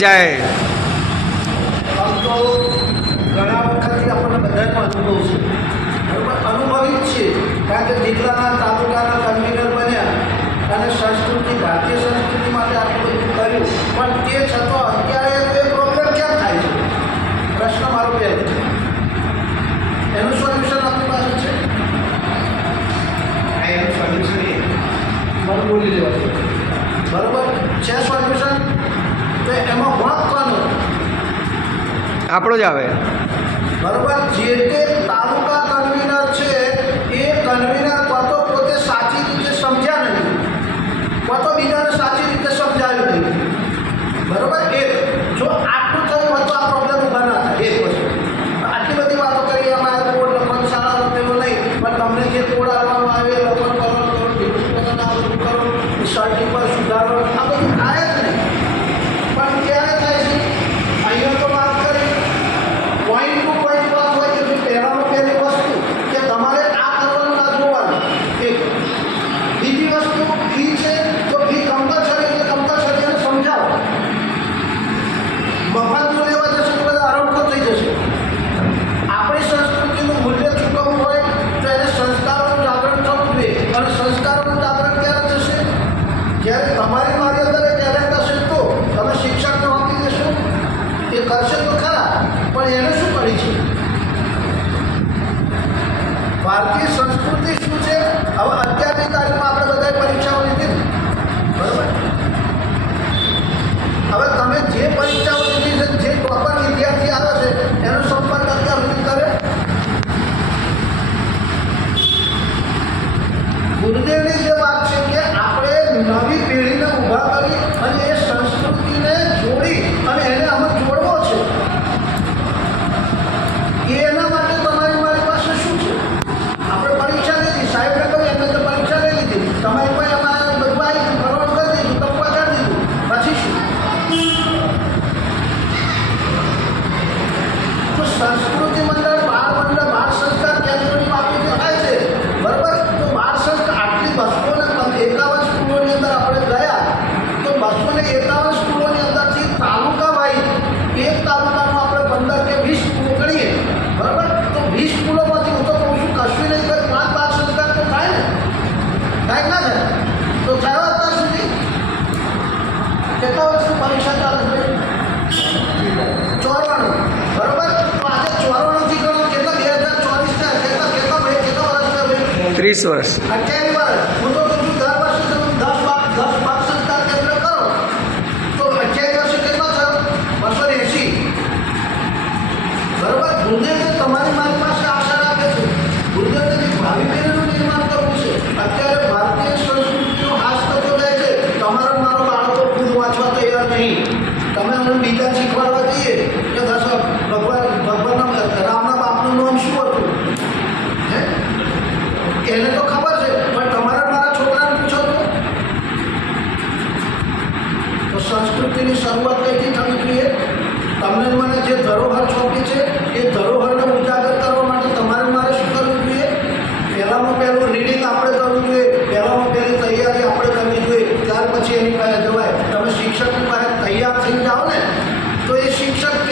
જય આમ તો ઘણા વખતથી આપણને બધાનો અનુભવ છે, બરાબર, અનુભવી જ છે. કારણ કે જિલ્લાના તાલુકાના કન્વીનર બન્યા અને સંસ્કૃતિ, ભારતીય સંસ્કૃતિ માટે આટલું બધું કર્યું, પણ તે છતાં અત્યારે એ પ્રોબ્લેમ કેમ થાય છે? પ્રશ્ન મારો બે છે. એનું સોલ્યુશન આપણી પાસે છે? એનું સોલ્યુશન એ મને બોલી લેવા છે, બરાબર છે સોલ્યુશન. તો એમાં વાંક કોનો? આપણો જ આવે. બરાબર, જે તે તાલુકા કન્વીનર છે એ કન્વીનર કાં તો પોતે સાચી રીતે સમજ્યા નથી, કાં તો બીજાને સાચી રીતે સમજાવ્યું નહીં. બરાબર, એક જો આટલું થયું હોય તો આ પ્રોબ્લેમ ઊભા ના થાય. એક વસ્તુ આટલી બધી વાતો કરી, અમારે કોડ લખવાનું શાળા લખેલું નહીં, પણ તમને જે કોડ આવવાનું આવે લખવાનું કરવાનું કરો, સર્ટી પર સુધારો, આ બધું થાય જ નહીં. પણ ક્યારે થાય છે? અહીંયા તો વાત કરી પોઈન્ટ ટુ પોઈન્ટ વાત હોય કે પહેલામાં પહેલી વસ્તુ કે તમારે આ કરવાનું ના જોવાનું. એક બીજી વસ્તુ ફી છે તો ફી કમ્પલસરી એટલે કમ્પલસરી એને સમજાવો. મફતનું લેવા જશે તો બધા આરોપો થઈ જશે. આપણી સંસ્કૃતિનું મૂલ્ય ચૂકવવું હોય તો એને સંસ્કારોનું જાગરણ થવું જોઈએ. અને સંસ્કારોનું જાગરણ ક્યારે થશે? જ્યારે તમારી મારી અંદર ટેલેન્ટ હશે તો તમે શિક્ષકને આપી દેશો. એ કરશે તો ખરા, પણ એને શું કરી છે? ભારતીય સંસ્કૃતિ શું છે? હવે અત્યારની તારીખમાં આપણે બધાએ પરીક્ષાઓ લીધી ને, બરાબર, હવે તમે જે પરીક્ષાઓ લીધી છે, જે ટોપર વિદ્યાર્થી આવે છે એનો સંપર્ક અત્યાર સુધી કરે? ગુરુદેવની જે વાત છે કે આપણે નવી પેઢીને ઊભા કરી અને એ સંસ્કૃતિને જોડી અને એને અમે જોડવો છે. એના માટે તમારી મારી પાસે શું છે? આપણે પરીક્ષા લીધી, સાહેબને કહ્યું એમને તો પરીક્ષા લઈ લીધી, તમારી પાસે અમારે બધું આવી ગયું, ભરવાનું કરી દીધું, તમે પગાર દીધું, પછી શું? તો સંસ્કૃતિ મંડળ, બાળ મંડળ, બાળ સંસ્કાર કેન્દ્રની બાબતે થાય છે, બરાબર. તો બાળ સંસ્કાર આટલી 251 સ્કૂલોની અંદર આપણે ગયા તો 251 સ્કૂલોની અંદરથી તાલુકા વાઇઝ એક તાલુકામાં આપણે 15 કે 20 સ્કૂલો ગણીએ, બરાબર. તો 20 સ્કૂલોમાંથી હું તો કહું છું કશું નહીં કરે 5 બાળ સંસ્કાર તો થાય ને, થાય ના થાય? તો થયો અત્યાર સુધી કેટલા વર્ષની પરીક્ષા ચાલે છે? 94, બરાબર. તો આજે 94 થી ગણો કેટલા? 2024 કેટલા કેટલા વર્ષ થયા? 30 વર્ષ. 28 વર્ષ. હું તો કહું છું દર વર્ષે તમે 10 બાળ સંસ્કાર કેન્દ્ર કરો તો 28 વર્ષે કેટલા થયો? 280. બરાબર. ગુરુદેવ તમારી મારી પાસે આશા રાખે છે. ગુરુદેવની ભાવિ પેઢીનું નિર્માણ કરવું છે. અત્યારે ભારતીય સંસ્કૃતિનો હાસ થતો જાય છે. તમારો મારો બાળકો ખુદ વાંચવા તૈયાર નહીં. તમે હું બીજા શીખવાડવા જઈએ કે ભગવાનના રામના બાપનું નામ શું હતું? હે, એને તો ખબર છે, પણ તમારા મારા છોકરાને પૂછો તો સંસ્કૃતિની શરૂઆત કઈથી થવી જોઈએ? તમને મને જે ધરોહર સોંપી છે એ ધરોહરને ઉજાગર કરવા માટે તમારે મારે શું કરવું જોઈએ? પહેલામાં પહેલું રીડિંગ આપણે કરવું જોઈએ, પહેલામાં પહેલી તૈયારી આપણે કરવી જોઈએ, ત્યાર પછી એની પાસે જવાય. તમે શિક્ષકની પાસે તૈયાર થઈ જાઓ ને તો એ શિક્ષક